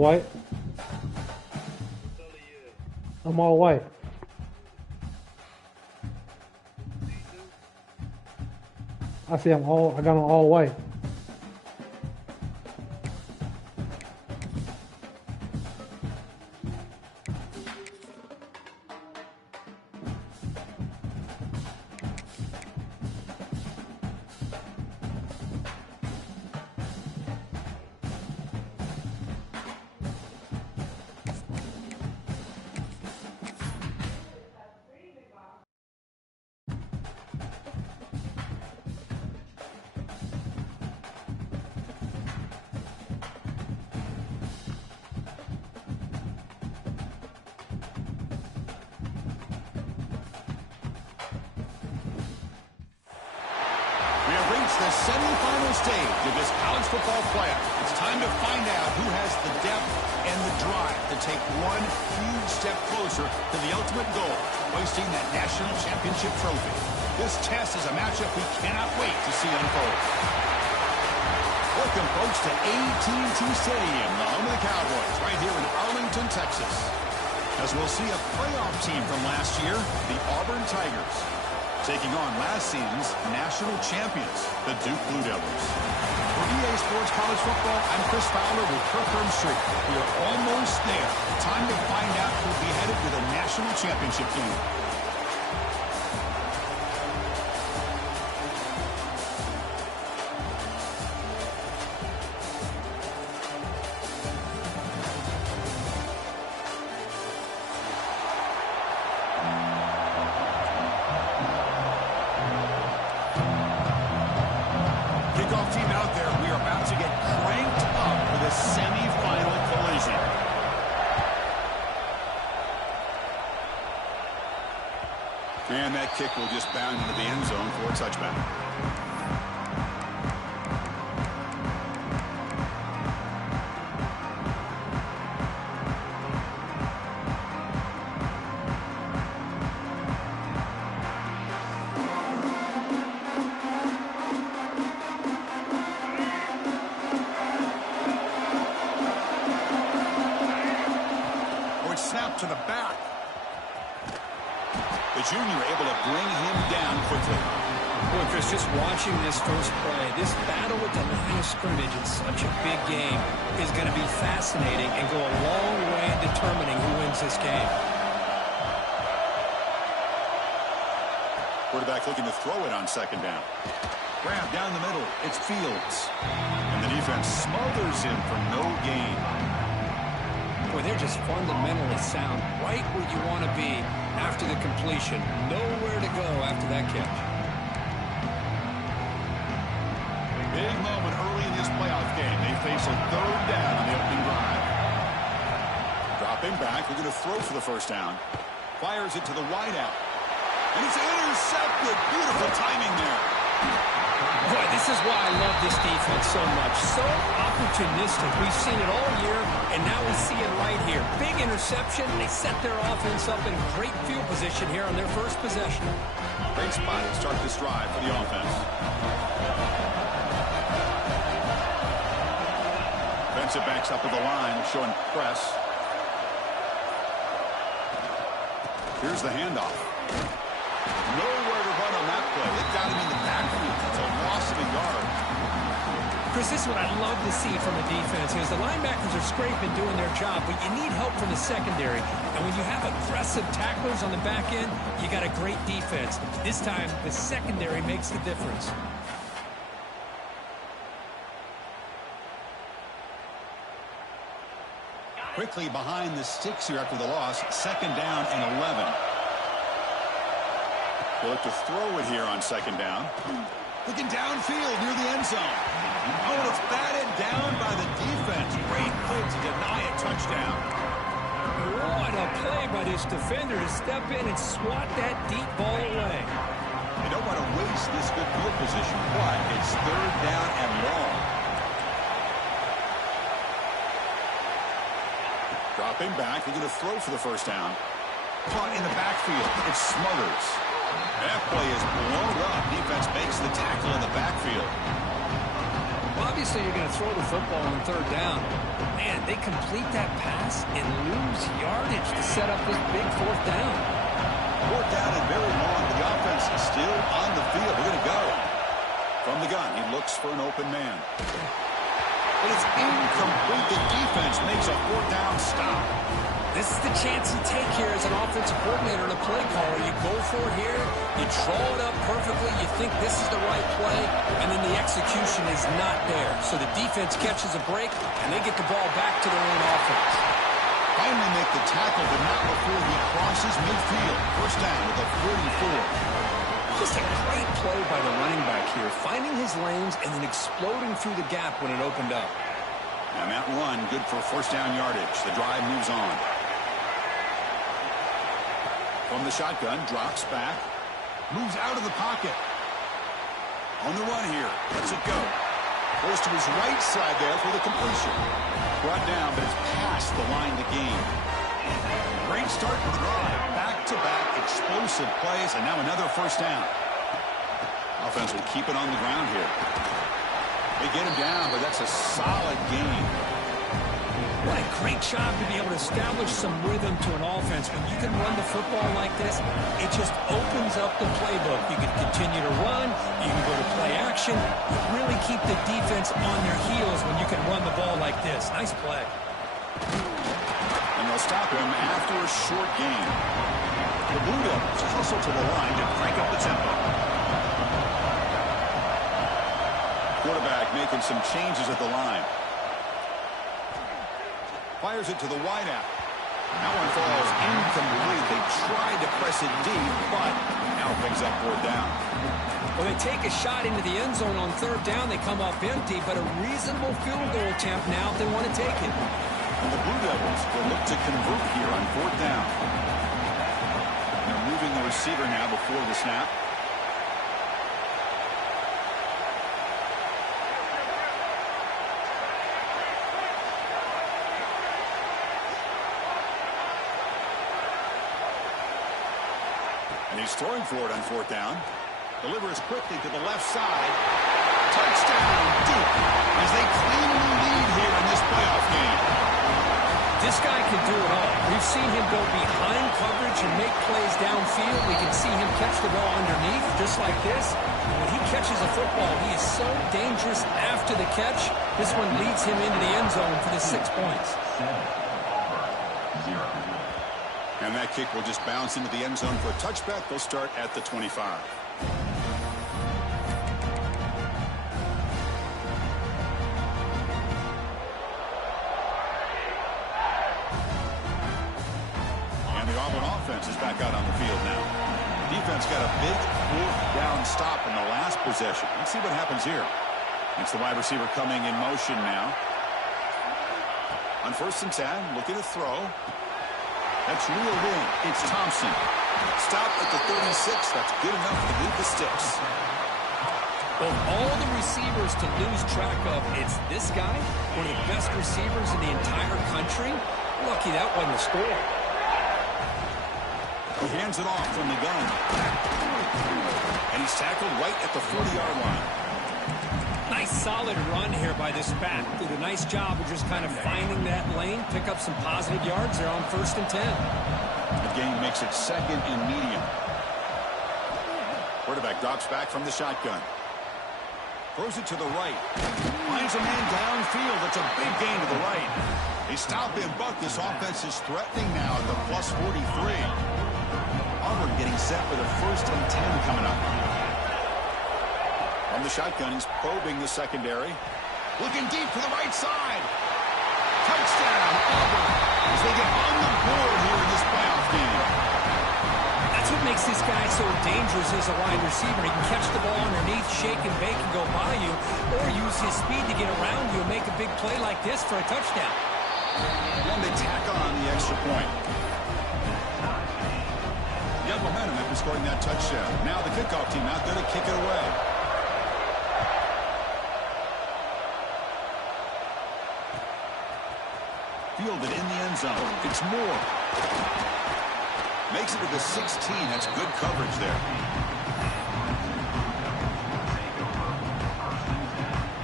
White. I'm all white. I see I got on all white. The semifinal stage of this college football playoff. It's time to find out who has the depth and the drive to take one huge step closer to the ultimate goal, hoisting that national championship trophy. This test is a matchup we cannot wait to see unfold. Welcome, folks, to AT&T Stadium, the home of the Cowboys, right here in Arlington, Texas. As we'll see a playoff team from last year, the Auburn Tigers, taking on last season's national champions, the Duke Blue Devils. For EA Sports College Football, I'm Chris Fowler with Kirk Herbstreit. We are almost there. Time to find out who'll be headed to the national championship game. And that kick will just bound into the end zone for a touchback. Or it's snapped to the back. The junior able to bring him down quickly. Boy, Chris, just watching this first play, this battle with the line of scrimmage in such a big game is going to be fascinating and go a long way in determining who wins this game. Quarterback looking to throw it on second down. Grab down the middle. It's Fields. And the defense smothers him for no gain. Boy, they're just fundamentally sound right where you want to be after the completion. Nowhere to go after that catch. Big moment early in this playoff game. They face a third down on the opening drive. Dropping back, we're going to throw for the first down. Fires it to the wideout. And it's intercepted. Beautiful timing there. Boy, this is why I love this defense so much. So opportunistic. We've seen it all year, and now we see it right here. Big interception. They set their offense up in great field position here on their first possession. Great spot to start this drive for the offense. Defensive backs up at the line, showing press. Here's the handoff. Nowhere to run on that play. It got him in the backfield. It's a loss of a yard. Chris, this is what I love to see from the defense. Is the linebackers are scraping, doing their job, but you need help from the secondary. And when you have aggressive tacklers on the back end, you got a great defense. This time, the secondary makes the difference. Quickly behind the sticks here after the loss. Second down and 11. They'll look to throw it here on second down. Looking downfield near the end zone. Oh, and it's batted down by the defense. Great play to deny a touchdown. What a play by this defender to step in and swat that deep ball away. They don't want to waste this good field position, but it's third down and long. Dropping back, we're going to throw for the first down. Caught in the backfield. It's Smothers. That play is blown up. Defense makes the tackle in the backfield. Well, Obviously, you're going to throw the football on third down. Man, they complete that pass and lose yardage to set up this big fourth down. Fourth down and very long. The offense is still on the field. We're going to go. From the gun, he looks for an open man. But it's incomplete. The defense makes a fourth down stop. This is the chance you take here as an offensive coordinator and a play caller. You go for it here, you draw it up perfectly, you think this is the right play, and then the execution is not there. So the defense catches a break, and they get the ball back to their own offense. Finally make the tackle, but not before he crosses midfield. First down with a 44. Just a great play by the running back here, finding his lanes and then exploding through the gap when it opened up. And that run, good for first down yardage. The drive moves on. From the shotgun, drops back. Moves out of the pocket. On the run here. Lets it go. Goes to his right side there for the completion. Brought down, but it's past the line to gain. Great start to the drive. Back-to-back explosive plays, and now another first down. Offense will keep it on the ground here. They get him down, but that's a solid gain. What a great job to be able to establish some rhythm to an offense. When you can run the football like this, it just opens up the playbook. You can continue to run. You can go to play action. You really keep the defense on their heels when you can run the ball like this. Nice play. And they'll stop him after a short gain. The Blue Devils hustle to the line to crank up the tempo. Quarterback making some changes at the line. Fires it to the wideout. That one falls incomplete. They tried to press it deep, but now brings up fourth down. Well, they take a shot into the end zone on third down. They come up empty, but a reasonable field goal attempt now if they want to take it. And the Blue Devils will look to convert here on fourth down. They're moving the receiver now before the snap. And he's throwing for it on fourth down. Delivers quickly to the left side. Touchdown, Duke, as they claim the lead here in this playoff game. This guy can do it all. We've seen him go behind coverage and make plays downfield. We can see him catch the ball underneath, just like this. And when he catches a football, he is so dangerous after the catch. This one leads him into the end zone for the 6 points. And that kick will just bounce into the end zone for a touchback. They'll start at the 25. And the Auburn offense is back out on the field now. Defense got a big fourth down stop in the last possession. Let's see what happens here. It's the wide receiver coming in motion now. On 1st and 10, looking to throw. That's reeled in. It's Thompson. Stop at the 36. That's good enough to leave the sticks. Of all the receivers to lose track of, it's this guy, one of the best receivers in the entire country. Lucky that wasn't a score. He hands it off from the gun. And he's tackled right at the 40-yard line. Nice solid run here by this back. Did a nice job of just kind of finding that lane, pick up some positive yards there on 1st and 10. The game makes it 2nd and medium. Quarterback drops back from the shotgun. Throws it to the right. Finds a man downfield. That's a big gain to the right. They stop him, but this offense is threatening now at the plus 43. Auburn getting set for the 1st and 10 coming up. From the shotgun, he's probing the secondary. Looking deep to the right side. Touchdown, Auburn, as they get on the board here in this playoff game. That's what makes this guy so dangerous as a wide receiver. He can catch the ball underneath, shake and bake and go by you, or use his speed to get around you and make a big play like this for a touchdown. And they tack on the extra point. You have momentum after scoring that touchdown. Now the kickoff team out there to kick it away. Fielded in the end zone. It's Moore. Makes it to the 16. That's good coverage there.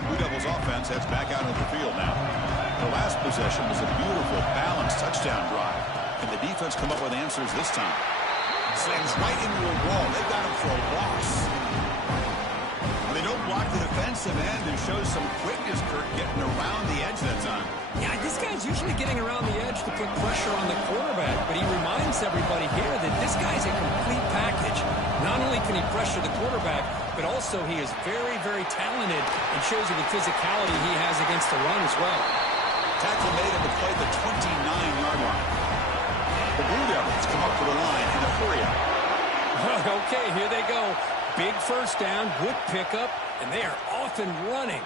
Blue Devils offense offense heads back out onto the field now. The last possession was a beautiful, balanced touchdown drive. Can the defense come up with answers this time? Slams right into a wall. They got him for a loss. They don't block the defensive end and show some quickness, Kurt, getting around the edge that time. Yeah, this guy's usually getting around the edge to put pressure on the quarterback, but he reminds everybody here that this guy's a complete package. Not only can he pressure the quarterback, but also he is very, very talented and shows you the physicality he has against the run as well. Tackle made him to play the 29-yard line. The Blue Devils come up to the line in a hurry up. Okay, here they go. Big first down, good pickup, and they are off and running.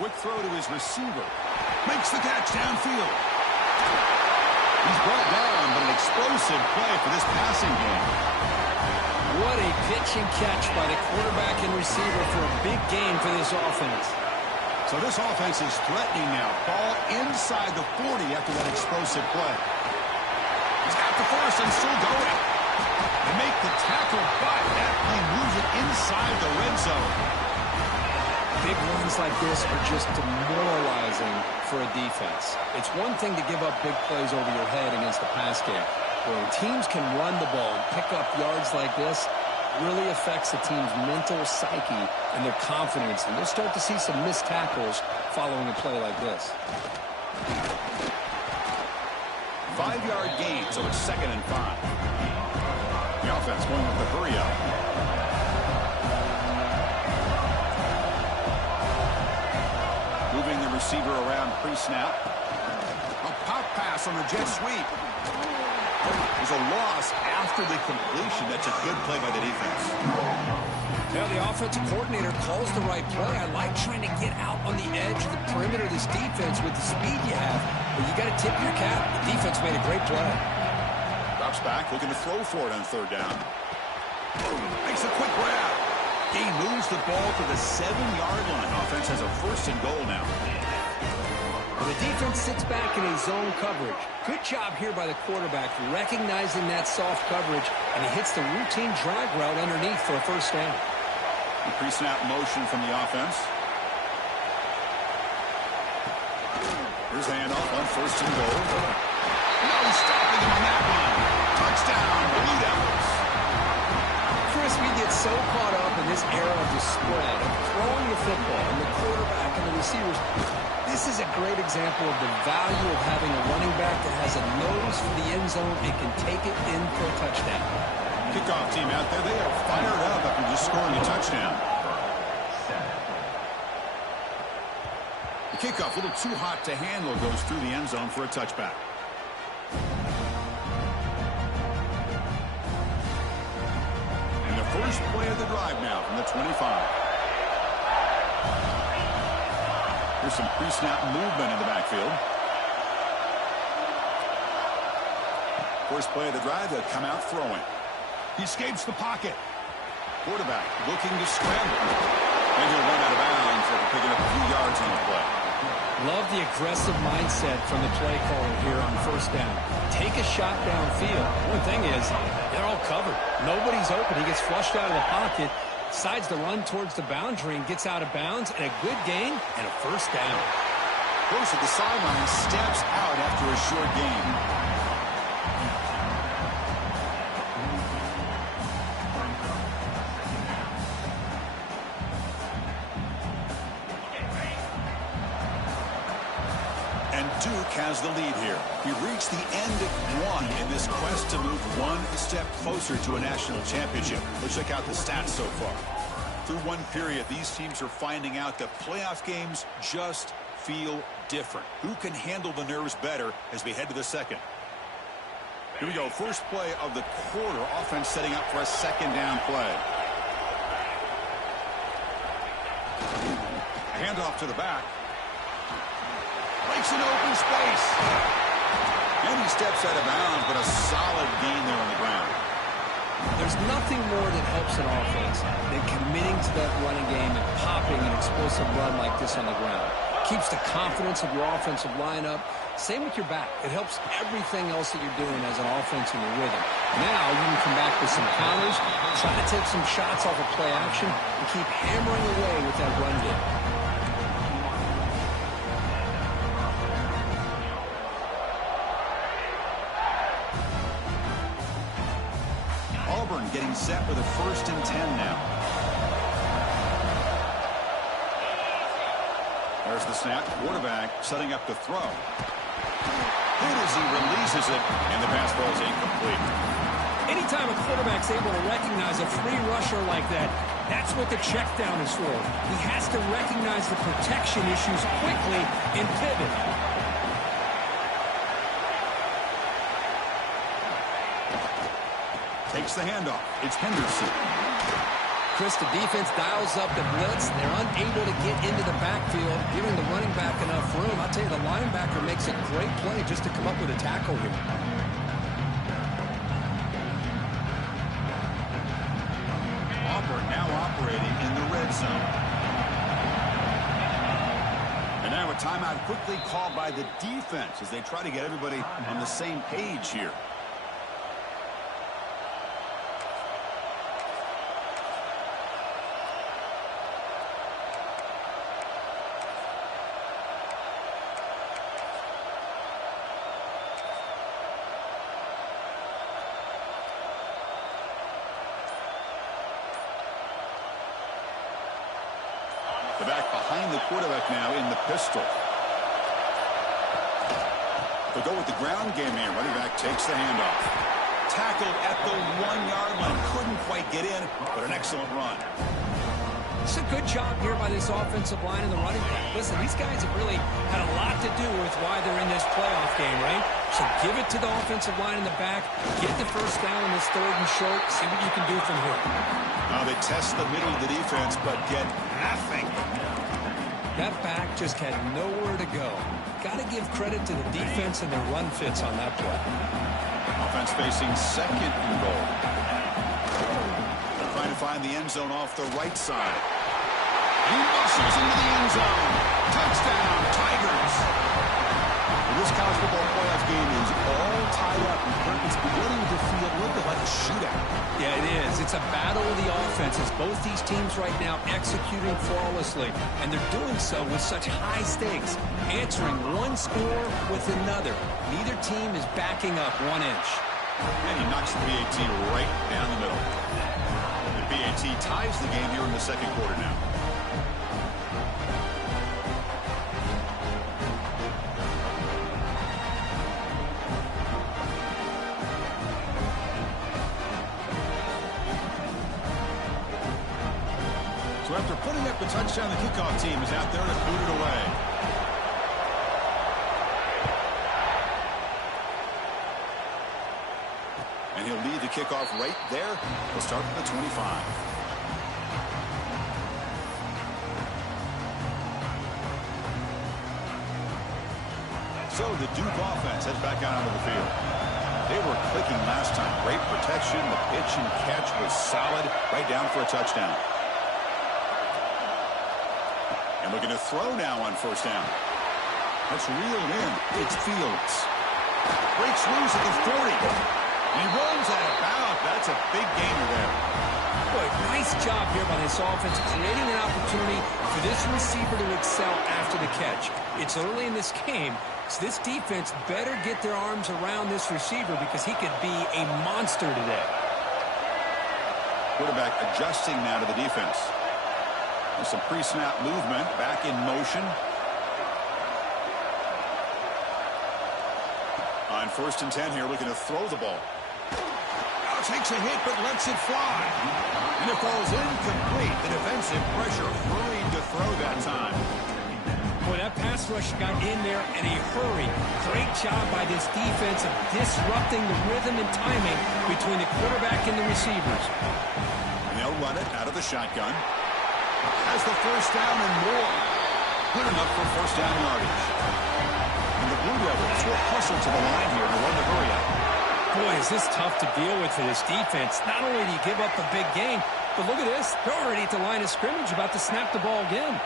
Quick throw to his receiver. Makes the catch downfield. He's brought down, but an explosive play for this passing game. What a pitch and catch by the quarterback and receiver for a big gain for this offense. So this offense is threatening now. Ball inside the 40 after that explosive play. He's got the first and still going. They make the tackle, but that play moves it inside the red zone. Big runs like this are just demoralizing for a defense. It's one thing to give up big plays over your head against the pass game. When teams can run the ball and pick up yards like this, it really affects the team's mental psyche and their confidence. And we'll start to see some missed tackles following a play like this. 5-yard gain, so it's 2nd and 5. The offense going with the hurry up. Moving the receiver around pre-snap. A pop pass on the jet sweep. There's a loss after the completion. That's a good play by the defense. Now the offensive coordinator calls the right play. I like trying to get out on the edge of the perimeter of this defense with the speed you have. But you got to tip your cap. The defense made a great play. Drops back, looking to throw for it on 3rd down. Makes a quick grab. He moves the ball to the 7-yard line. Offense has a 1st and goal now. The defense sits back in a zone coverage. Good job here by the quarterback, recognizing that soft coverage, and he hits the routine drag route underneath for a 1st down. The pre-snap motion from the offense. Here's handoff on 1st and goal. No stopping him on that one. Touchdown, Blue Devils. Chris, we get so caught up in this era of the spread, of throwing the football, and the quarterback and the receivers. This is a great example of the value of having a running back that has a nose for the end zone and can take it in for a touchdown. Kickoff team out there, they are fired up after just scoring a touchdown. The kickoff, a little too hot to handle, goes through the end zone for a touchback. And the first play of the drive now from the 25. There's some pre-snap movement in the backfield. First play of the drive, they'll come out throwing. He escapes the pocket. Quarterback looking to scramble. And he'll run out of bounds after picking up a few yards on the play. Love the aggressive mindset from the play caller here on 1st down. Take a shot downfield. One thing is, they're all covered. Nobody's open. He gets flushed out of the pocket, decides to run towards the boundary and gets out of bounds, and a good gain and a 1st down. Close at the sideline, steps out after a short gain. Duke has the lead here. We reached the end of one in this quest to move one step closer to a national championship. Let's check out the stats so far. Through one period, these teams are finding out that playoff games just feel different. Who can handle the nerves better as we head to the second? Here we go. First play of the quarter. Offense setting up for a 2nd down play. A handoff to the back. Breaks an open space. And he steps out of bounds, but a solid gain there on the ground. There's nothing more that helps an offense than committing to that running game and popping an explosive run like this on the ground. Keeps the confidence of your offensive lineup. Same with your back. It helps everything else that you're doing as an offense in your rhythm. Now you can come back with some counters, try to take some shots off of play action, and keep hammering away with that run game. set with a 1st and 10 now. There's the snap. Quarterback setting up to throw. Good as he releases it, and the pass ball is incomplete. Anytime a quarterback's able to recognize a free rusher like that, that's what the check down is for. He has to recognize the protection issues quickly and pivot. Takes the handoff. It's Henderson. Chris, the defense dials up the blitz. They're unable to get into the backfield, giving the running back enough room. I'll tell you, the linebacker makes a great play just to come up with a tackle here. Auburn now operating in the red zone. And now a timeout quickly called by the defense as they try to get everybody on the same page here. The back behind the quarterback now in the pistol. They'll go with the ground game here. Running back takes the handoff. Tackled at the 1-yard line. Couldn't quite get in, but an excellent run. It's a good job here by this offensive line and the running back. Listen, these guys have really had a lot to do with why they're in this playoff game, right? So give it to the offensive line in the back. Get the 1st down on this 3rd and short. See what you can do from here. Now they test the middle of the defense, but get nothing. That back just had nowhere to go. Got to give credit to the defense and their run fits on that play. Offense facing 2nd and goal. Trying to find the end zone off the right side. He muscles into the end zone. Touchdown, Tigers. This college football playoff game is all tied up. It's beginning to feel a little bit like a shootout. Yeah, it is. It's a battle of the offenses. Both these teams right now executing flawlessly, and they're doing so with such high stakes, answering one score with another. Neither team is backing up 1 inch. And he knocks the BAT right down the middle. The BAT ties the game here in the 2nd quarter now. So after putting up a touchdown, the kickoff team is out there to boot it away. And he'll lead the kickoff right there. He'll start from the 25. So the Duke offense heads back out onto the field. They were clicking last time. Great protection. The pitch and catch was solid. Right down for a touchdown. And looking to throw now on 1st down. That's reeled in. It's Fields. Breaks loose at the 40. He runs out of bounds. That's a big gainer there. Boy, nice job here by this offense, creating an opportunity for this receiver to excel after the catch. It's early in this game, so this defense better get their arms around this receiver because he could be a monster today. Quarterback adjusting now to the defense. There's some pre-snap movement, back in motion. On 1st and 10 here, looking to throw the ball. Now takes a hit, but lets it fly. And it falls incomplete. The defensive pressure hurrying to throw that time. Boy, that pass rush got in there in a hurry. Great job by this defense of disrupting the rhythm and timing between the quarterback and the receivers. And they'll run it out of the shotgun. Has the 1st down and more. Good enough for 1st down yardage. And the Blue Devils will hustle to the line here to run the hurry up. Boy, is this tough to deal with for this defense. Not only do you give up a big gain, but look at this. They're already at the line of scrimmage about to snap the ball again.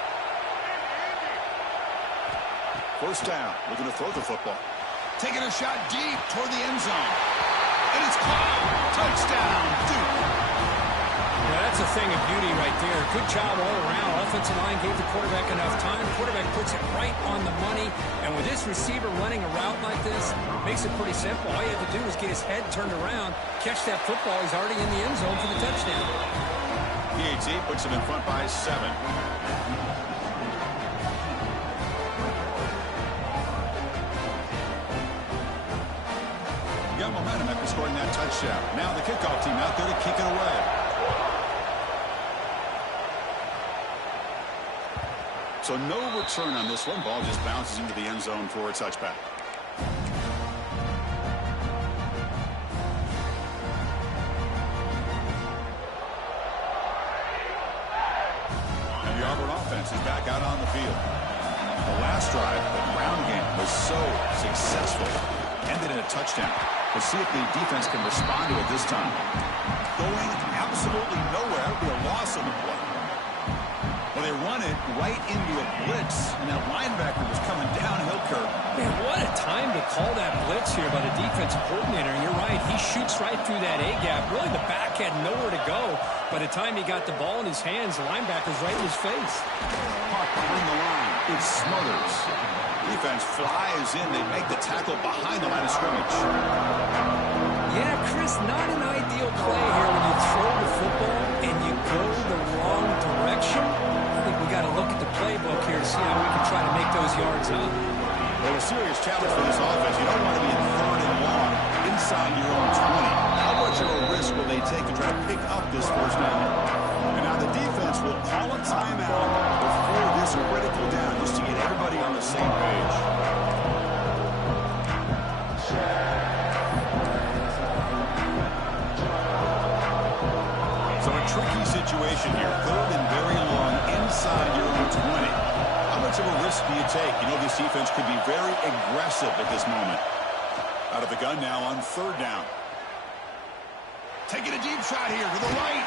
1st down. Looking to throw the football. Taking a shot deep toward the end zone. And it's caught. Touchdown, Duke. Yeah, that's a thing of beauty right there. Good job all around. Offensive line gave the quarterback enough time. Quarterback puts it right on the money. And with this receiver running a route like this, makes it pretty simple. All you have to do is get his head turned around, catch that football. He's already in the end zone for the touchdown. PAT puts him in front by 7. Got momentum after scoring that touchdown. Now the kickoff team out there to kick it away. So no return on this one. Ball just bounces into the end zone for a touchback. And the Auburn offense is back out on the field. The last drive, the ground game, was so successful. Ended in a touchdown. Let's see if the defense can respond to it this time. Going absolutely nowhere. That would be a loss on the play. Well, they run it right into a blitz, and that linebacker was coming downhill curve. Man, what a time to call that blitz here by the defensive coordinator. And you're right, he shoots right through that A-gap. Really, the back had nowhere to go. By the time he got the ball in his hands, the linebacker's right in his face. Caught behind the line. It smothers. Defense flies in. They make the tackle behind the line of scrimmage. Yeah, Chris, not an ideal play here when you throw the football and you go the wrong direction. I think we got to look at the playbook here to see how we can try to make those yards up. Well, a serious challenge for this offense. You don't want to be in 3rd and long inside your own 20. How much of a risk will they take to try to pick up this first down? And now the defense will call a timeout before this critical down just to get everybody on the same page. So a tricky situation here. 3rd and very long inside your own 20. How much of a risk do you take? You know this defense could be very aggressive at this moment. Out of the gun now on 3rd down. Taking a deep shot here to the right.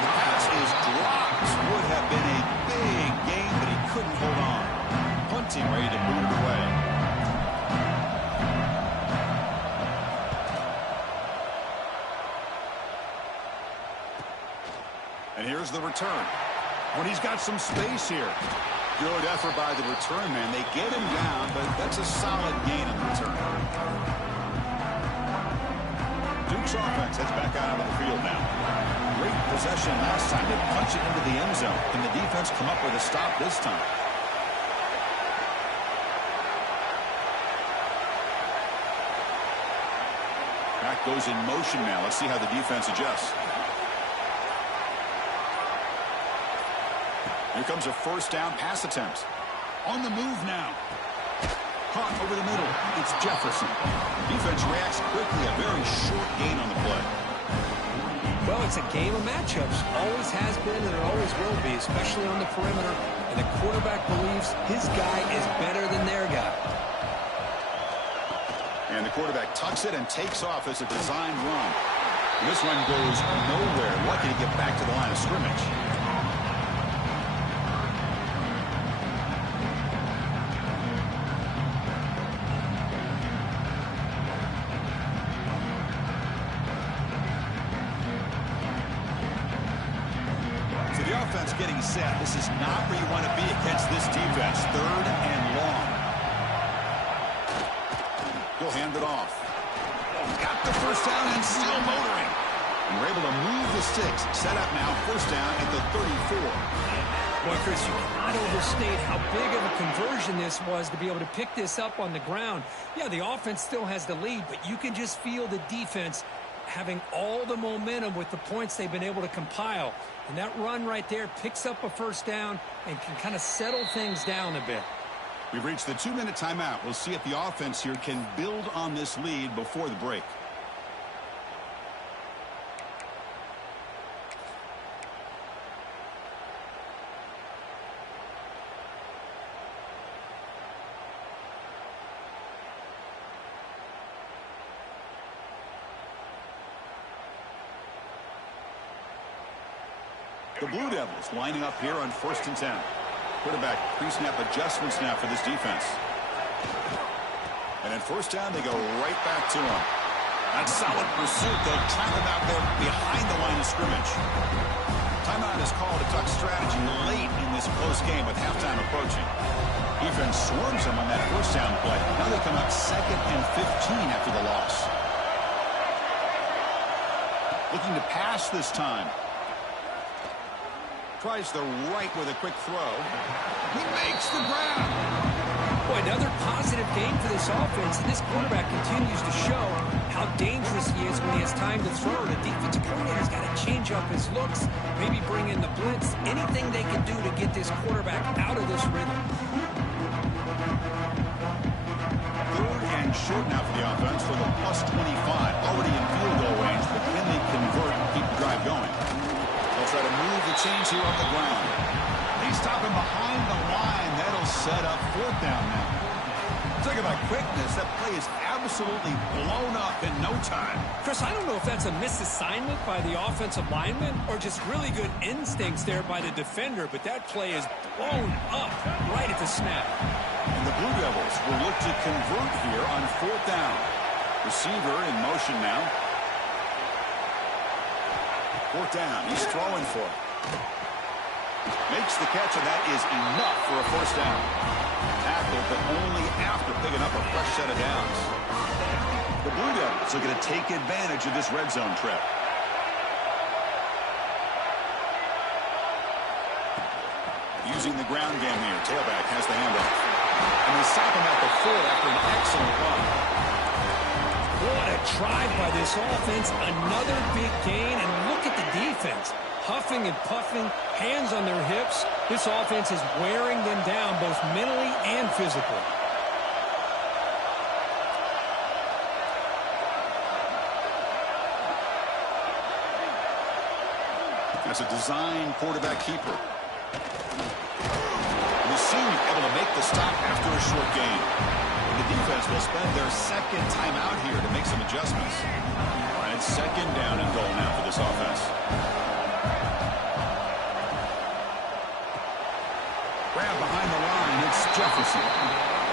The pass is dropped. Would have been a big gain, but he couldn't hold on. Punting ready to move it away. And here's the return. When he's got some space here. Good effort by the return man. They get him down, but that's a solid gain on the return. Duke's offense heads back out onto the field now. Great possession last time. They punch it into the end zone. Can the defense come up with a stop this time? Back goes in motion now. Let's see how the defense adjusts. Here comes a 1st down pass attempt. On the move now. Caught over the middle. It's Jefferson. Defense reacts quickly. A very short gain on the play. Well, it's a game of matchups. Always has been and it always will be, especially on the perimeter. And the quarterback believes his guy is better than their guy. And the quarterback tucks it and takes off as a designed run. This one goes nowhere. Lucky to get back to the line of scrimmage. Getting set. This is not where you want to be against this defense. 3rd and long. He'll hand it off. Got the 1st down and still motoring. And we're able to move the sticks. Set up now. 1st down at the 34. Boy, Chris, you cannot overstate how big of a conversion this was to be able to pick this up on the ground. Yeah, the offense still has the lead, but you can just feel the defense having all the momentum with the points they've been able to compile. And that run right there picks up a 1st down and can kind of settle things down a bit. We've reached the 2-minute timeout. We'll see if the offense here can build on this lead before the break. The Blue Devils lining up here on 1st and 10. Quarterback pre-snap adjustments now for this defense. And at 1st down, they go right back to him. That's solid pursuit. They'll trap him out there behind the line of scrimmage. Timeout is called to talk strategy late in this close game with halftime approaching. Defense swarms them on that first down play. Now they come out 2nd and 15 after the loss. Looking to pass this time. Tries the right with a quick throw. He makes the grab. Boy, another positive game for this offense, and this quarterback continues to show how dangerous he is when he has time to throw. The defensive coordinator's got to change up his looks, maybe bring in the blitz, anything they can do to get this quarterback out of this rhythm. 3rd and short now for the offense for the +25. Already in field goal range, but can they convert and keep the drive going? They'll try to move the chains here on the ground. He's stopping behind the line. That'll set up 4th down now. Talk about quickness. That play is absolutely blown up in no time. Chris, I don't know if that's a misassignment by the offensive lineman or just really good instincts there by the defender, but that play is blown up right at the snap. And the Blue Devils will look to convert here on 4th down. Receiver in motion now. 4th down. He's throwing for it. Makes the catch, and that is enough for a 1st down. Tackled, but only after picking up a fresh set of downs. The Blue Devils are going to take advantage of this red zone trip. Using the ground game here. Tailback has the handoff. And they stop him at the 4 after an excellent run. What a drive by this offense. Another big gain, and look at the defense. Huffing and puffing, hands on their hips. This offense is wearing them down both mentally and physically. That's a design quarterback keeper. And the senior able to make the stop after a short gain. The defense will spend their 2nd timeout here to make some adjustments. And it's 2nd down and goal now for this offense. Grab behind the line, it's Jefferson.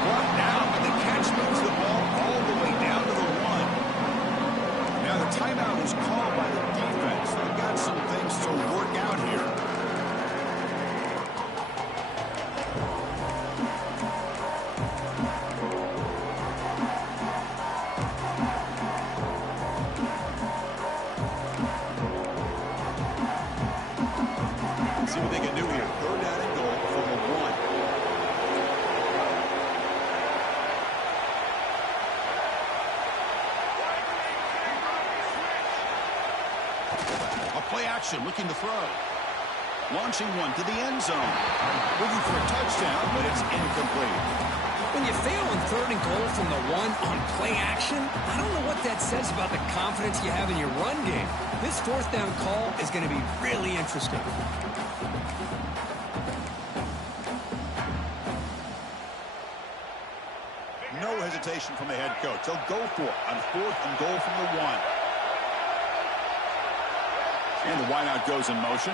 Brought down, but the catch moves the ball all the way down to the 1. Now the timeout is called by the defense. They've got some things to work out here. See what they can do here. 3rd down and goal from the 1. A play action, looking to throw. Launching one to the end zone. Looking for a touchdown, but it's incomplete. When you fail on 3rd and goal from the 1 on play action, I don't know what that says about the confidence you have in your run game. This 4th down call is going to be really interesting. No hesitation from the head coach. They'll go for it on 4th and goal from the 1. And the wideout goes in motion.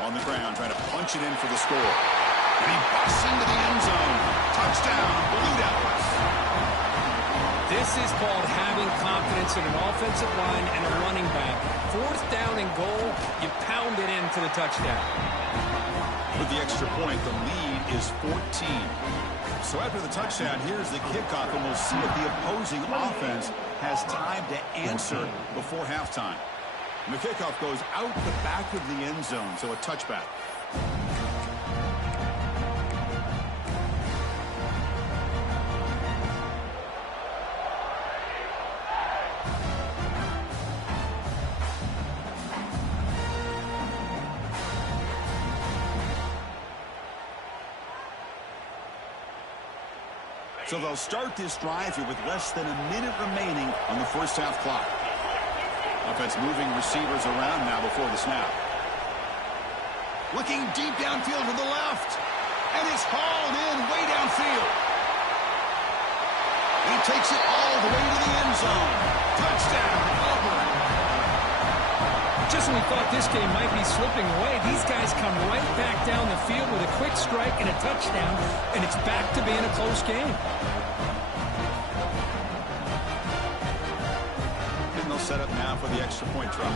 On the ground, trying to punch it in for the score. And he busts into the end zone. Touchdown, Blue Devils. This is called having confidence in an offensive line and a running back. 4th down and goal, you pound it in for the touchdown. With the extra point, the lead is 14. So after the touchdown, here's the kickoff, and we'll see if the opposing offense has time to answer before halftime. And the kickoff goes out the back of the end zone, so a touchback. So they'll start this drive here with less than a minute remaining on the first half clock. Offense moving receivers around now before the snap. Looking deep downfield to the left. And it's hauled in way downfield. He takes it all the way to the end zone. Touchdown, Auburn. Just when we thought this game might be slipping away, these guys come right back down the field with a quick strike and a touchdown, and it's back to being a close game. And they'll set up now for the extra point try.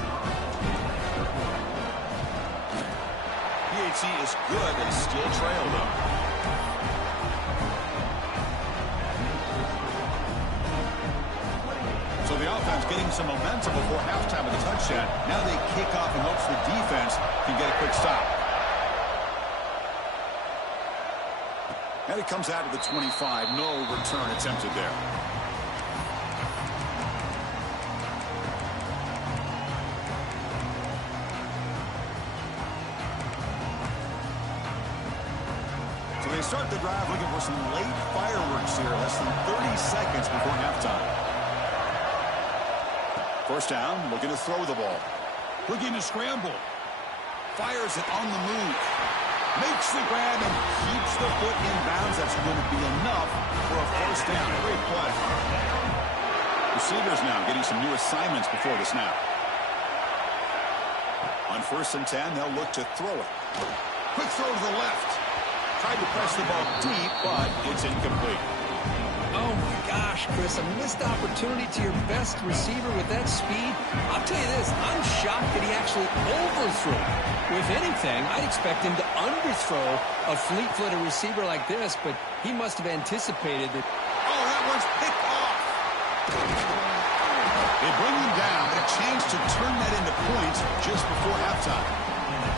PAT is good. They still trail, though. So the offense getting some momentum before halftime of the touchdown. Now they kick off in hopes the defense can get a quick stop. And it comes out of the 25. No return attempted there. So they start the drive looking for some late fireworks here. Less than 30 seconds before halftime. First down, looking to throw the ball. Looking to scramble. Fires it on the move. Makes the grab and keeps the foot in bounds. That's going to be enough for a first down. Great play. Receivers now getting some new assignments before the snap. On 1st and 10, they'll look to throw it. Quick throw to the left. Tried to press the ball deep, but it's incomplete. Oh, my gosh, Chris, a missed opportunity to your best receiver with that speed. I'll tell you this, I'm shocked that he actually overthrew. If anything, I'd expect him to underthrow a fleet-footed receiver like this, but he must have anticipated that. Oh, that one's picked off. They bring him down, a chance to turn that into points just before halftime.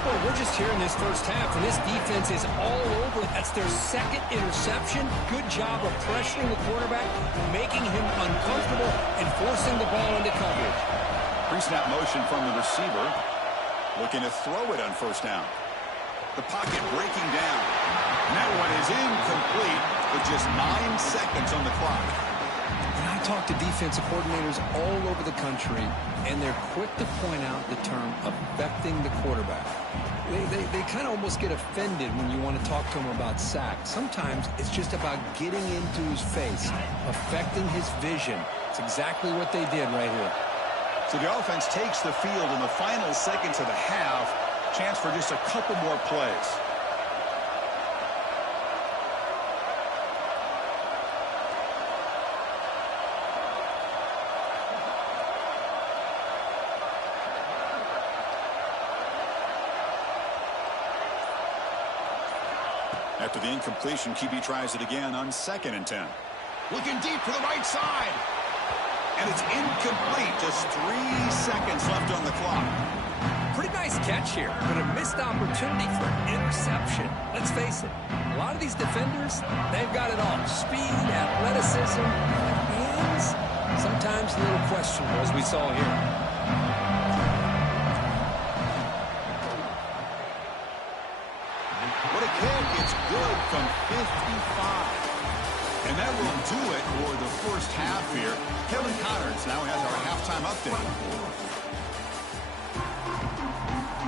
Well, we're just here in this first half, and this defense is all over. That's their second interception. Good job of pressuring the quarterback, making him uncomfortable, and forcing the ball into coverage. Pre-snap motion from the receiver. Looking to throw it on 1st down. The pocket breaking down. And that one is incomplete with just 9 seconds on the clock. And I talk to defensive coordinators all over the country, and they're quick to point out the term affecting the quarterback. They kind of almost get offended when you want to talk to them about sacks. Sometimes it's just about getting into his face, affecting his vision. It's exactly what they did right here. So the offense takes the field in the final seconds of the half. Chance for just a couple more plays. After the incompletion, QB tries it again on 2nd and 10. Looking deep for the right side. And it's incomplete. Just 3 seconds left on the clock. Pretty nice catch here, but a missed opportunity for an interception. Let's face it, a lot of these defenders, they've got it all. Speed, athleticism, hands, sometimes a little questionable, as we saw here. What a kick. It's good from 55. And that will do it for the first half here. Kevin Connors now has our halftime update.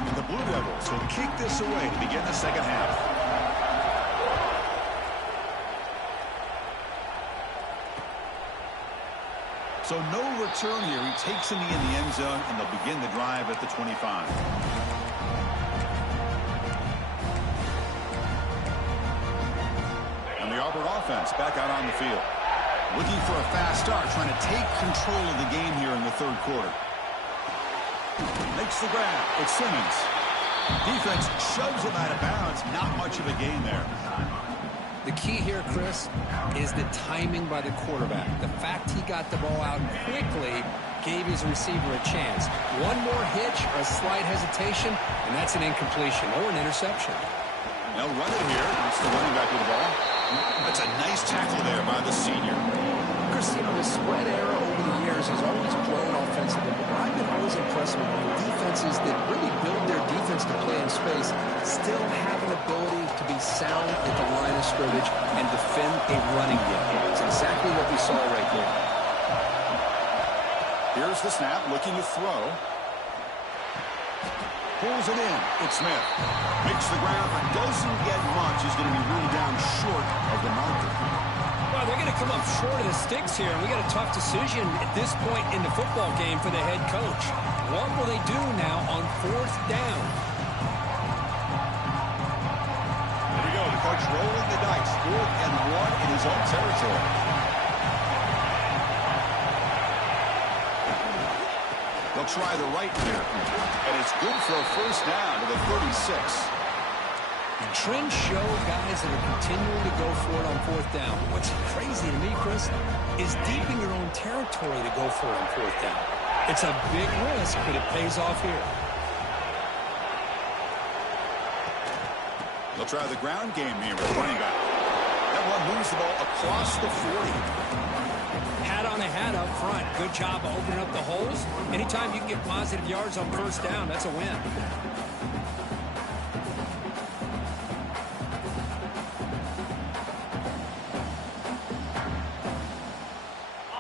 And the Blue Devils will kick this away to begin the second half. So no return here. He takes him in the end zone, and they'll begin the drive at the 25. Auburn offense back out on the field. Looking for a fast start, trying to take control of the game here in the 3rd quarter. Makes the grab. It's Simmons. Defense shoves him out of bounds. Not much of a gain there. The key here, Chris, is the timing by the quarterback. The fact he got the ball out quickly gave his receiver a chance. One more hitch or a slight hesitation, and that's an incompletion or an interception. They'll run it here. It's the running back with the ball. That's a nice tackle there by the senior. Chris, you know, the spread era over the years has always grown offensively, but I've been always impressed with defenses that really build their defense to play in space, still have an ability to be sound at the line of scrimmage and defend a running game. It's exactly what we saw right there. Here's the snap, looking to throw. Pulls it in. It's Smith. Makes the grab, but doesn't get much. He's going to be ruled down short of the marker. Well, they're going to come up short of the sticks here, and we got a tough decision at this point in the football game for the head coach. What will they do now on 4th down? There we go. The coach rolling the dice. 4th and 1 in his own territory. They'll try the right here, and it's good for a first down to the 36. The trends show guys that are continuing to go for it on 4th down. What's crazy to me, Chris, is deep in your own territory to go for it on 4th down. It's a big risk, but it pays off here. They'll try the ground game here with running back. That one moves the ball across the 40. Hat on a hat up front. Good job of opening up the holes. Anytime you can get positive yards on 1st down, that's a win.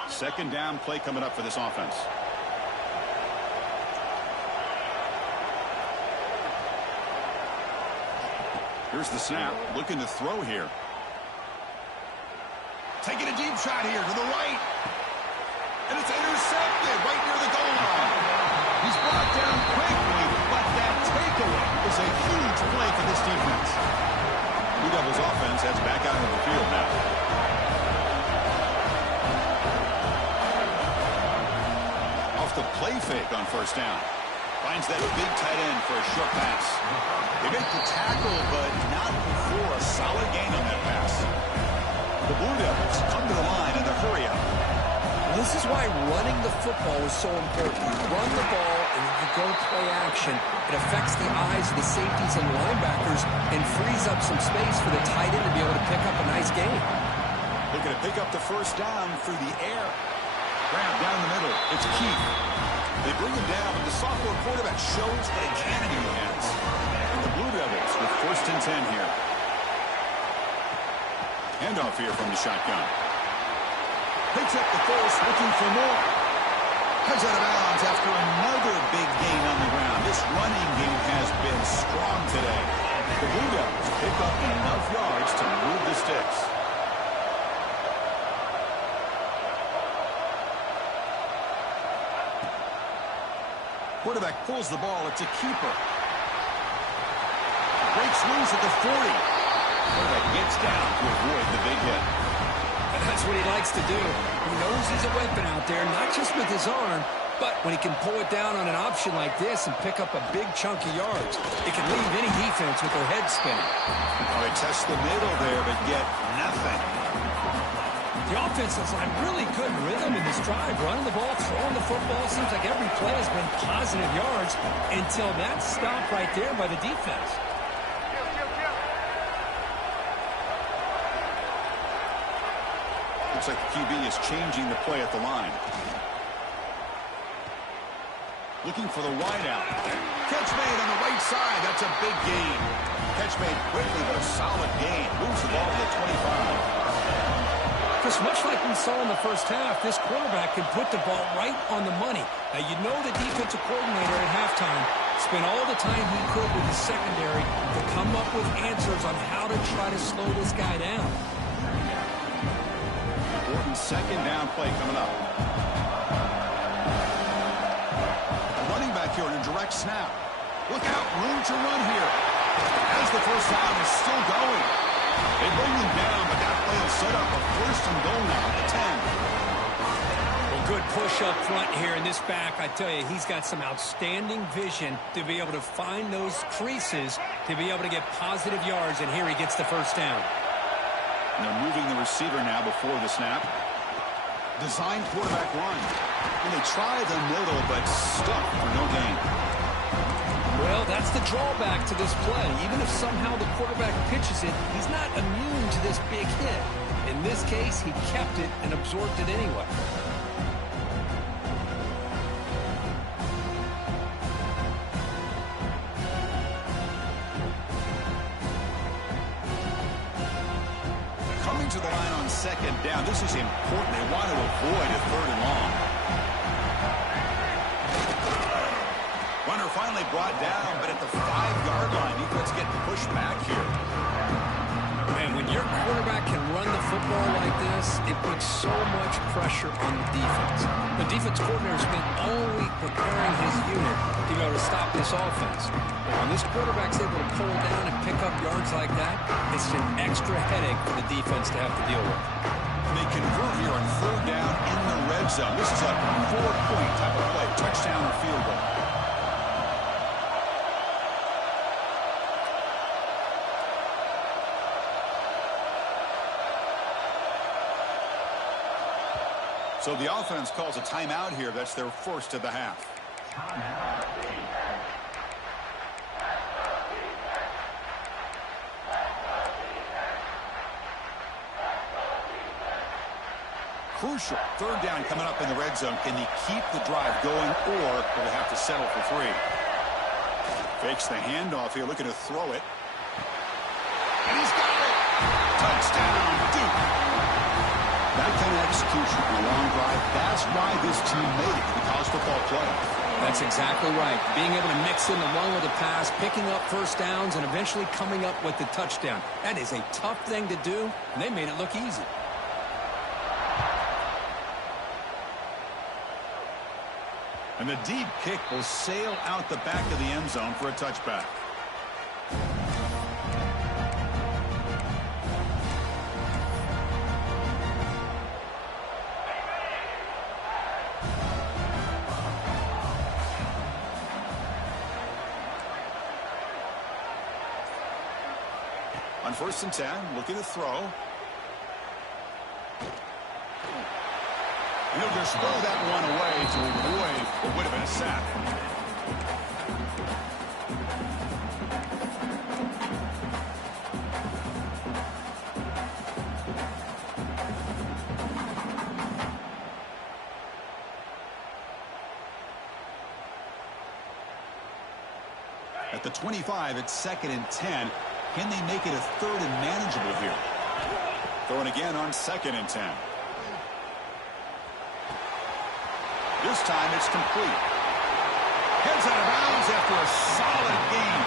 Second down play coming up for this offense. Here's the snap. Looking to throw here. Taking a deep shot here to the right. And it's intercepted right near the goal line. He's brought down quickly, but that takeaway is a huge play for this defense. Blue Devils offense heads back out of the field now. Off the play fake on 1st down. Finds that big tight end for a short pass. They make the tackle, but not before a solid gain on that pass. The Blue Devils come to the line in the hurry up. This is why running the football is so important. You run the ball and you go play action. It affects the eyes of the safeties and linebackers and frees up some space for the tight end to be able to pick up a nice gain. Looking to pick up the first down through the air. Grab down the middle. It's Keith. They bring him down, but the sophomore quarterback shows what a cannon he has. And the Blue Devils with 1st and 10 here. Handoff here from the shotgun. Picks up the force, looking for more. Heads out of bounds after another big gain on the ground. This running game has been strong today. The Blue Devils pick up enough yards to move the sticks. Quarterback pulls the ball. It's a keeper. Breaks loose at the 40. Quarterback gets down to avoid the big hit. And that's what he likes to do. He knows he's a weapon out there, not just with his arm, but when he can pull it down on an option like this and pick up a big chunk of yards, it can leave any defense with their head spinning. Oh, they test the middle there, but get nothing. The offense is on really good rhythm in this drive. Running the ball, throwing the football. Seems like every play has been positive yards until that stop right there by the defense. Looks like the QB is changing the play at the line. Looking for the wideout. Catch made on the right side. That's a big gain. Catch made quickly, but a solid gain. Moves the ball to the 25. Chris, much like we saw in the first half, this quarterback can put the ball right on the money. Now, you know the defensive coordinator at halftime spent all the time he could with the secondary to come up with answers on how to try to slow this guy down. Important second down play coming up. Running back here in a direct snap. Look out, room to run here. As the first down is still going. They bring him down, but that play will set up a 1st and goal now at the 10. Well, good push up front here in this back. I tell you, he's got some outstanding vision to be able to find those creases to be able to get positive yards, and here he gets the first down. And they're moving the receiver now before the snap. Design quarterback run. And they try the middle, but stuck for no gain. Well, that's the drawback to this play. Even if somehow the quarterback pitches it, he's not immune to this big hit. In this case, he kept it and absorbed it anyway. Coming to the line on second down. This is important. They want to avoid a 3rd and long. Runner finally brought down, but at the 5-yard line, defense getting pushed back here. Man, when your quarterback can run the football football like this, it puts so much pressure on the defense. The defense coordinator spent all week preparing his unit to be able to stop this offense. But when this quarterback's able to pull down and pick up yards like that, it's an extra headache for the defense to have to deal with. They convert here on 3rd down in the red zone. This is a 4-point type of play, touchdown or field goal. So the offense calls a timeout here. That's their first of the half. Crucial. 3rd down coming up in the red zone. Can he keep the drive going, or will they have to settle for 3? Fakes the handoff here, looking to throw it. And he's got it! Touchdown, Duke! That kind of execution on a long drive, that's why this team made it to the college football playoff. That's exactly right. Being able to mix in the run with the pass, picking up first downs, and eventually coming up with the touchdown. That is a tough thing to do, and they made it look easy. And the deep kick will sail out the back of the end zone for a touchback. On 1st and 10, looking to throw. And he'll just throw that one away to avoid what would have been a sack. At the 25, it's 2nd and 10. Can they make it a 3rd and manageable here? Throwing again on 2nd and 10. This time it's complete. Heads out of bounds after a solid game.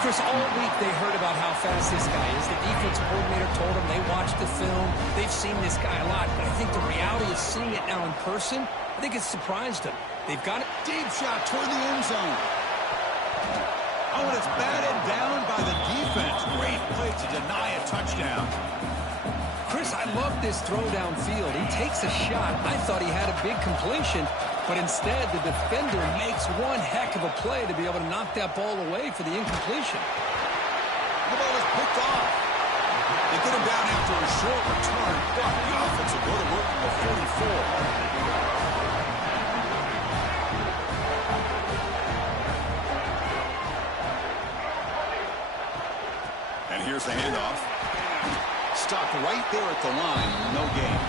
Chris, all week they heard about how fast this guy is. The defense coordinator told them they watched the film. They've seen this guy a lot, but I think the reality is seeing it now in person, I think it's surprised them. They've got it. Deep shot toward the end zone. Oh, and it's batted down by the defense. Great play to deny a touchdown. Chris, I love this throw downfield. He takes a shot. I thought he had a big completion, but instead the defender makes one heck of a play to be able to knock that ball away for the incompletion. The ball is picked off. They get him down after a short return, but the offense will go to work at the 44. And here's the handoff. Stopped right there at the line. No gain.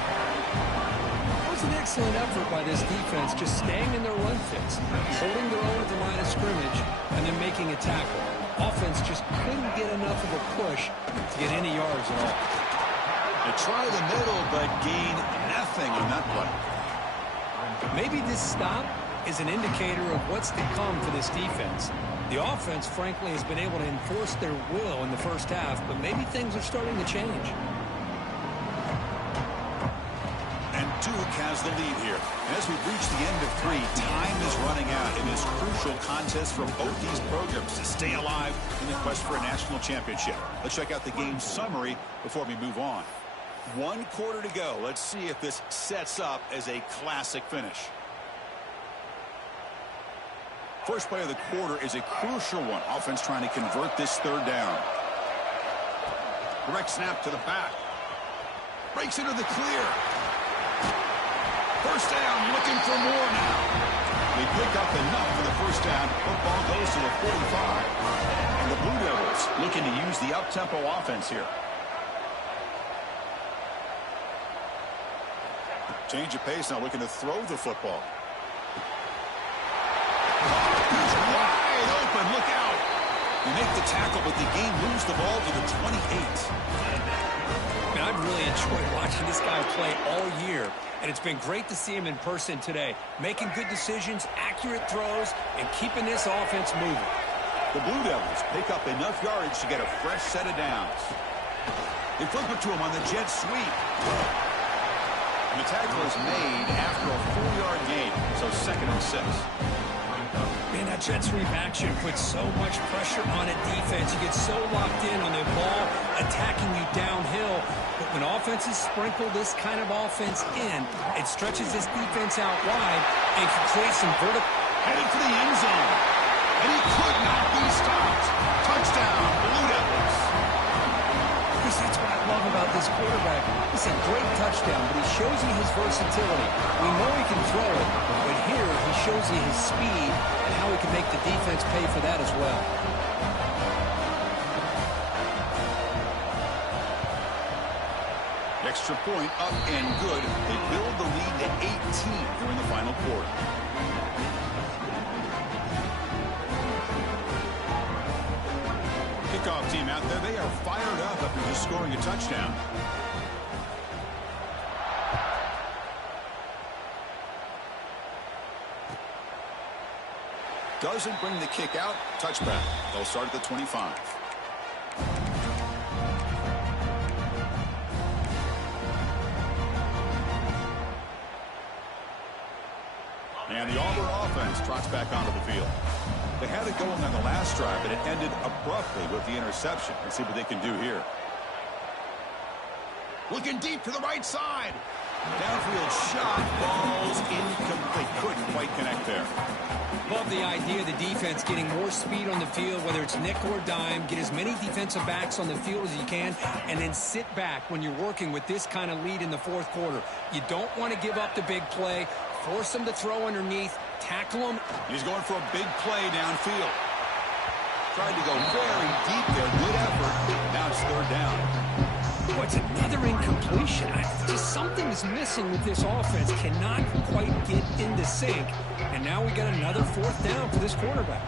That was an excellent effort by this defense, just staying in their run fits, holding their own at the line of scrimmage, and then making a tackle. Offense just couldn't get enough of a push to get any yards at all. They try the middle, but gain nothing on that play. Maybe this stop is an indicator of what's to come for this defense. The offense, frankly, has been able to enforce their will in the first half, but maybe things are starting to change. And Duke has the lead here. And as we've reached the end of 3, time is running out in this crucial contest for both these programs to stay alive in the quest for a national championship. Let's check out the game summary before we move on. 1 quarter to go. Let's see if this sets up as a classic finish. First play of the quarter is a crucial one. Offense trying to convert this 3rd down. Direct snap to the back. Breaks into the clear. First down, looking for more now. They pick up enough for the first down. Football goes to the 45. And the Blue Devils looking to use the up-tempo offense here. Change of pace now, looking to throw the football. He's wide open. Look out. They make the tackle, but the game moves the ball to the 28. Man, I've really enjoyed watching this guy play all year, and it's been great to see him in person today, making good decisions, accurate throws, and keeping this offense moving. The Blue Devils pick up enough yardage to get a fresh set of downs. They flip it to him on the jet sweep. And the tackle is made after a 4-yard gain, so 2nd and 6. Man, that jet sweep action puts so much pressure on a defense. You get so locked in on the ball attacking you downhill. But when offenses sprinkle this kind of offense in, it stretches this defense out wide and can create some vertical. Headed for the end zone. And he could not be stopped. Touchdown, Blue Devils. Chris, that's what I love about this quarterback. It's a great touchdown, but he shows you his versatility. We know he can throw it, but here he shows you his speed and how he can make the defense pay for that as well. Extra point up and good. They build the lead to 18 here in the final quarter. Kickoff team out there. They are fired up after just scoring a touchdown. Doesn't bring the kick out. Touchback. They'll start at the 25. And the Auburn offense trots back onto the field. They had it going on the last drive, but it ended abruptly with the interception. Let's see what they can do here. Looking deep to the right side. Downfield shot. Ball's incomplete. Couldn't quite connect there. Love the idea of the defense getting more speed on the field, whether it's nickel or dime, get as many defensive backs on the field as you can, and then sit back when you're working with this kind of lead in the fourth quarter. You don't want to give up the big play. Force them to throw underneath. Tackle them. He's going for a big play downfield. Tried to go very deep there. Good effort. Now it's 3rd down. Oh, it's another incompletion. Just something is missing with this offense. Cannot quite get into sync. And now we got another 4th down for this quarterback.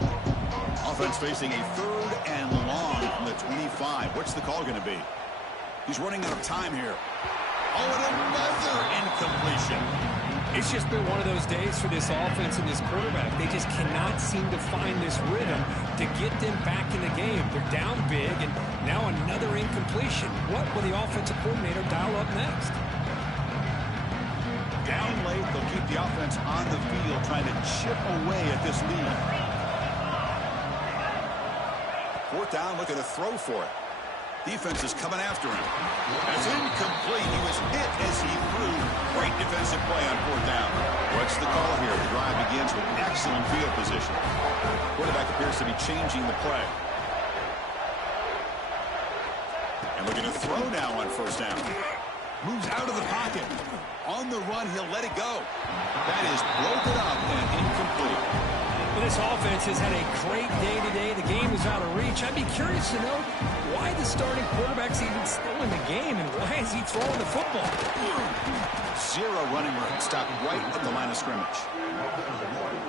Offense facing a 3rd and long from the 25. What's the call going to be? He's running out of time here. Oh, and another incompletion. It's just been one of those days for this offense and this quarterback. They just cannot seem to find this rhythm to get them back in the game. They're down big, and now another incompletion. What will the offensive coordinator dial up next? Down late, they'll keep the offense on the field, trying to chip away at this lead. 4th down, looking to throw for it. Defense is coming after him. That's incomplete. He was hit as he threw. Great defensive play on 4th down. What's the call here? The drive begins with excellent field position. Quarterback appears to be changing the play. And looking to throw now on 1st down. Moves out of the pocket. On the run, he'll let it go. That is broken up and incomplete. Well, this offense has had a great day today. The game is out of reach. I'd be curious to know why the starting quarterback's even still in the game and why is he throwing the football? 0 running room. Stopped right at the line of scrimmage.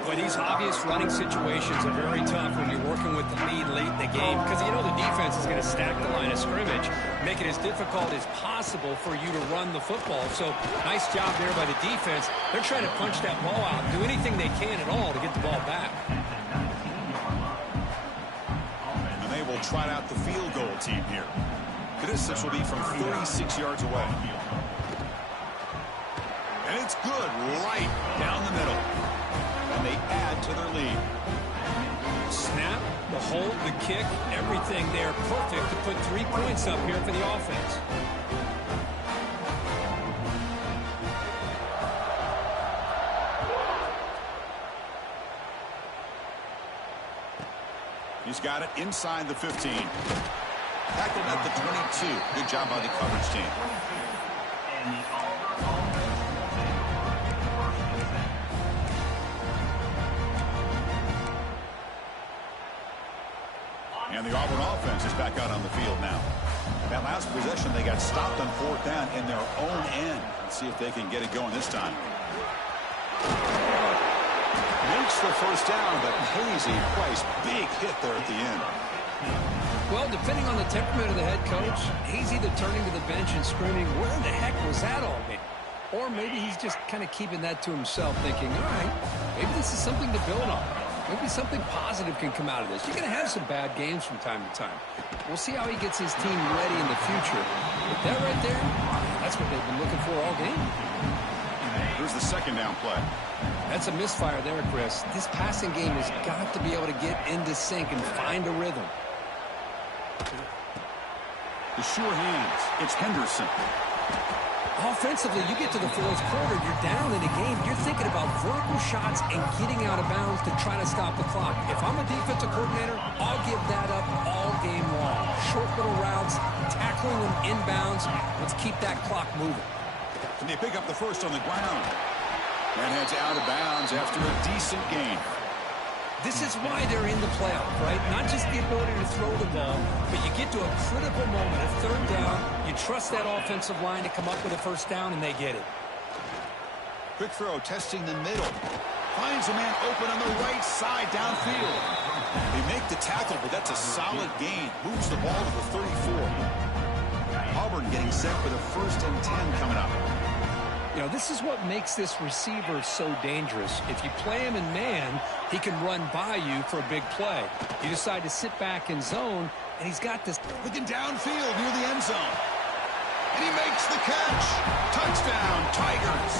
Well, these obvious running situations are very tough when you're working with the lead late in the game because you know the defense is going to stack the line of scrimmage, make it as difficult as possible for you to run the football. So nice job there by the defense. They're trying to punch that ball out, do anything they can at all to get the ball back. And they will trot out the field goal team here. The distance will be from 36 yards away. And it's good right down the middle. And they add to their lead. Snap, the hold, the kick, everything there perfect to put 3 points up here for the offense. He's got it inside the 15. Tackled at the 22. Good job by the coverage team. And the Auburn offense is back out on the field now. That last possession, they got stopped on 4th down in their own end. Let's see if they can get it going this time. Makes the 1st down, but Hazy Price, big hit there at the end. Well, depending on the temperament of the head coach, he's either turning to the bench and screaming, where the heck was that all been? Or maybe he's just kind of keeping that to himself, thinking, all right, maybe this is something to build on. Maybe something positive can come out of this. You're going to have some bad games from time to time. We'll see how he gets his team ready in the future. But that right there, that's what they've been looking for all game. Here's the second down play. That's a misfire there, Chris. This passing game has got to be able to get into sync and find a rhythm. The sure hands. It's Henderson. Offensively, you get to the fourth quarter, you're down in a game, you're thinking about vertical shots and getting out of bounds to try to stop the clock. If I'm a defensive coordinator, I'll give that up all game long. Short little routes, tackling them inbounds. Let's keep that clock moving. Can they pick up the first on the ground? That heads out of bounds after a decent gain. This is why they're in the playoff, right? Not just the ability to throw the ball, but you get to a critical moment, a third down, you trust that offensive line to come up with a first down, and they get it. Quick throw, testing the middle. Finds a man open on the right side downfield. They make the tackle, but that's a solid gain. Moves the ball to the 34. Auburn getting set for the 1st and 10 coming up. You know, this is what makes this receiver so dangerous. If you play him in man, he can run by you for a big play. You decide to sit back in zone, and he's got this. Looking downfield near the end zone. And he makes the catch. Touchdown, Tigers.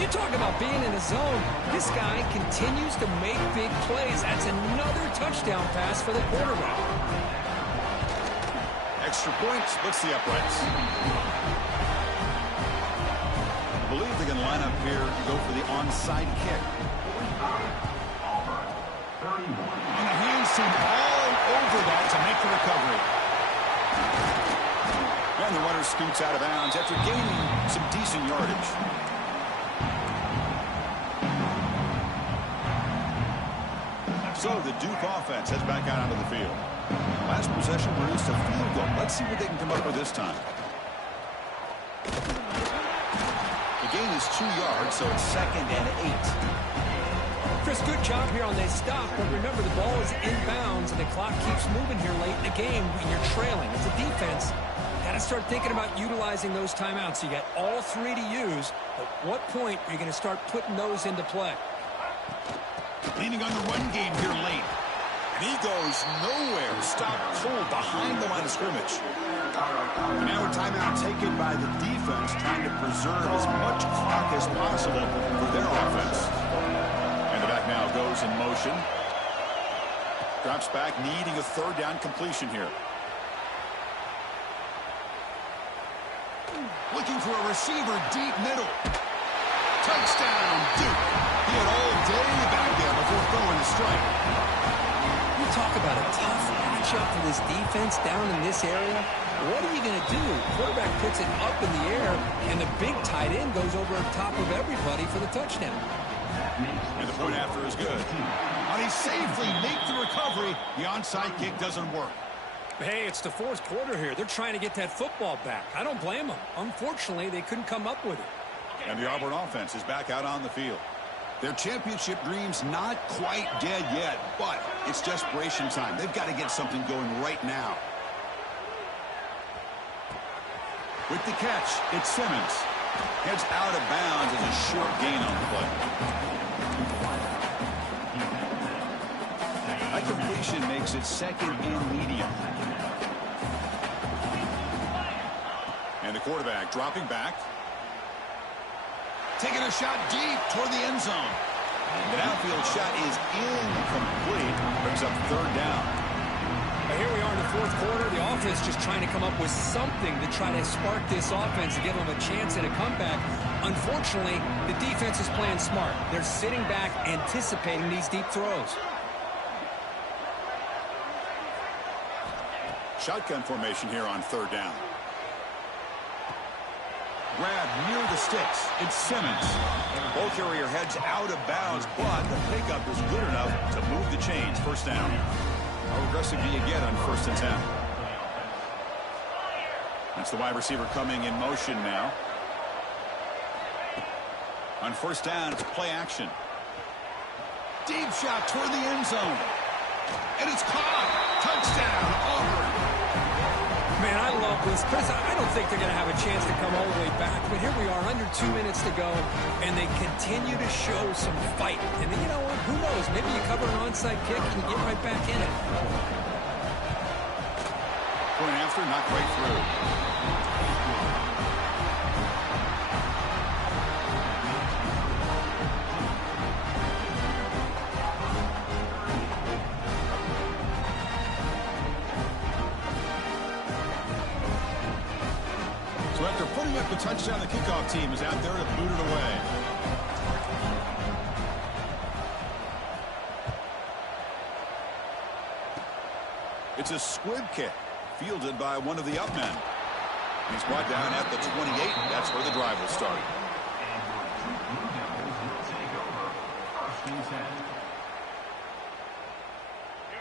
You talk about being in a zone. This guy continues to make big plays. That's another touchdown pass for the quarterback. Extra point splits the uprights. I believe they're going to line up here and go for the onside kick. And the hands seem all over that to make the recovery. And the runner scoots out of bounds after gaining some decent yardage. So the Duke offense heads back out onto the field. Last possession produced a field goal. Let's see what they can come up with this time. The gain is 2 yards, so it's 2nd and 8. Chris, good job here on this stop, but remember the ball is inbounds and the clock keeps moving here late in the game when you're trailing. As a defense, you got to start thinking about utilizing those timeouts. You got all 3 to use. At what point are you going to start putting those into play? Leaning on the run game here late. And he goes nowhere. Stop cold behind the line of scrimmage. And now a timeout taken by the defense, trying to preserve as much clock as possible for their offense. And the back now goes in motion. Drops back, needing a 3rd down completion here. Looking for a receiver deep middle. Touchdown, Duke. He had all day back there before throwing the strike. You talk about a tough matchup for this defense down in this area. What are you going to do? Quarterback puts it up in the air, and the big tight end goes over top of everybody for the touchdown. And the point after is good. And he safely makes the recovery. The onside kick doesn't work. Hey, it's the 4th quarter here. They're trying to get that football back. I don't blame them. Unfortunately, they couldn't come up with it. And the Auburn offense is back out on the field. Their championship dreams not quite dead yet, but it's desperation time. They've got to get something going right now. With the catch, it's Simmons. Heads out of bounds as a short gain on the play. That completion makes it 2nd and medium. And the quarterback dropping back. Taking a shot deep toward the end zone. The downfield shot is incomplete. Brings up 3rd down. Now here we are in the 4th quarter. The offense just trying to come up with something to try to spark this offense and give them a chance at a comeback. Unfortunately, the defense is playing smart. They're sitting back, anticipating these deep throws. Shotgun formation here on 3rd down. Grab near the sticks. It's Simmons. Ball carrier heads out of bounds, but the pickup is good enough to move the chains. 1st down. How aggressive do you get on 1st and 10? That's the wide receiver coming in motion now. On 1st down, it's play action. Deep shot toward the end zone. And it's caught. Touchdown, Auburn. Man, I love this. Chris, I don't think they're going to have a chance to come all the way back, but here we are, under 2 minutes to go, and they continue to show some fight. And then, you know what? Who knows? Maybe you cover an onside kick and you get right back in it. Point after, not quite through. So after putting up the touchdown, the kickoff team is out there to boot it away. It's a squib kick, fielded by one of the up men. He's brought down at the 28. That's where the drive will start.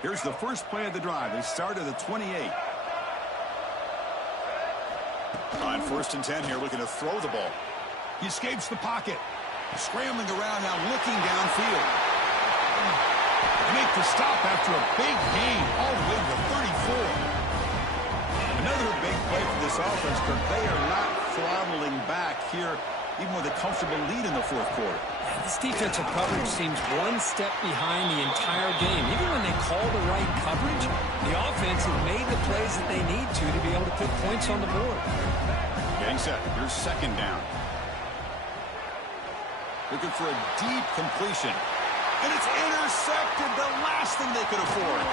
Here's the first play of the drive. They start at the 28. On 1st and 10 here, looking to throw the ball. He escapes the pocket. Scrambling around now, looking downfield. Make the stop after a big gain all the way to the 34. Another big play for this offense, but they are not throttling back here, even with a comfortable lead in the 4th quarter. This defensive coverage seems one step behind the entire game. Even when they call the right coverage, the offense has made the plays that they need to be able to put points on the board. Getting set. Here's 2nd down. Looking for a deep completion. And it's intercepted, the last thing they could afford.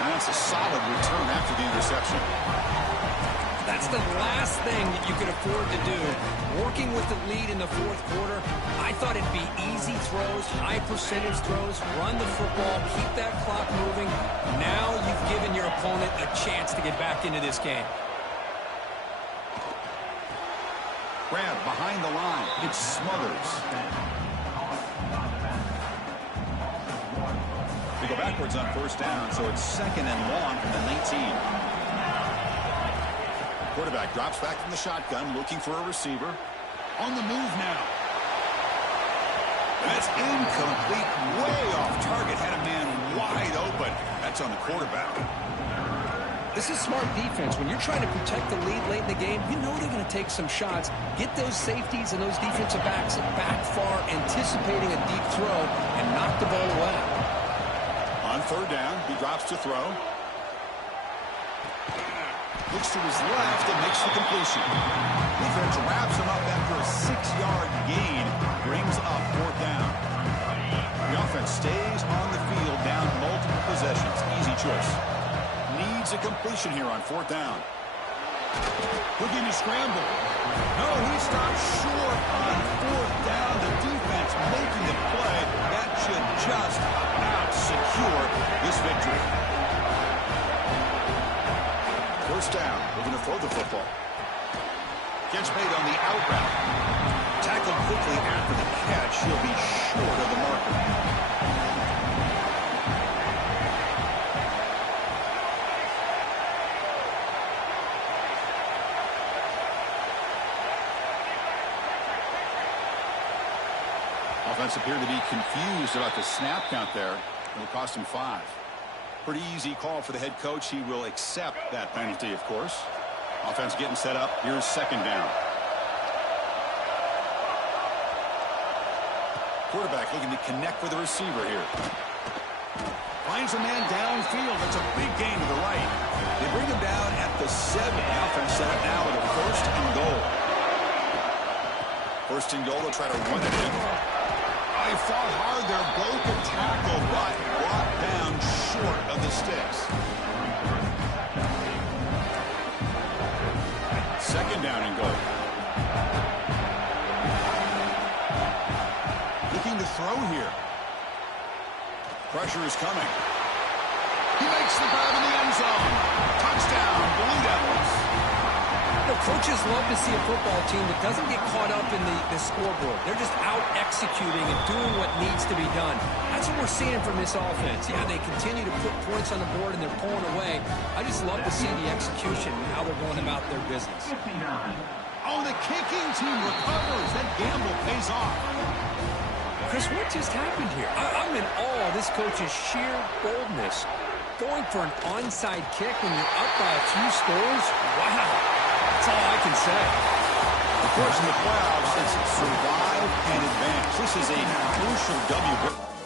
And that's a solid return after the interception. That's the last thing that you could afford to do. Working with the lead in the 4th quarter, I thought it'd be easy throws, high percentage throws, run the football, keep that clock moving. Now you've given your opponent a chance to get back into this game. Grab behind the line. It's Smothers. They go backwards on 1st down, so it's 2nd and long from the 19. Quarterback drops back from the shotgun, looking for a receiver. On the move now. And that's incomplete, way off target. Had a man wide open. That's on the quarterback. This is smart defense. When you're trying to protect the lead late in the game, you know they're going to take some shots. Get those safeties and those defensive backs back far, anticipating a deep throw, and knock the ball away. On 3rd down, he drops to throw. Looks to his left and makes the completion. Defense wraps him up after a 6-yard gain. Brings up 4th down. The offense stays on the field down multiple possessions. Easy choice. Needs a completion here on 4th down. Looking to scramble. No, he stops short on 4th down. The defense making the play. That should just about secure this victory. 1st down. Looking to throw the football. Catch made on the out route. Tackled quickly after the catch. He'll be short of the marker. Offense appeared to be confused about the snap count there. It'll cost him 5. Pretty easy call for the head coach. He will accept that penalty, of course. Offense getting set up. Here's 2nd down. Quarterback looking to connect with the receiver here. Finds a man downfield. That's a big gain to the right. They bring him down at the 7. The offense set up now with a 1st and goal. 1st and goal. They'll try to run it in. They fought hard there, broke a tackle, but brought down short of the sticks. 2nd down and goal. Looking to throw here. Pressure is coming. He makes the grab in the end zone. Touchdown, Blue Devils. You know, coaches love to see a football team that doesn't get caught up in the scoreboard. They're just out executing and doing what needs to be done. That's what we're seeing from this offense. Yeah, they continue to put points on the board and they're pulling away. I just love to see the execution and how they're going about their business. Oh, the kicking team recovers. That gamble pays off. Chris, what just happened here? I'm in awe of this coach's sheer boldness. Going for an onside kick when you're up by a few scores? Wow. That's all I can say. Of course, in the playoffs, it's survive and advance. This is a crucial W.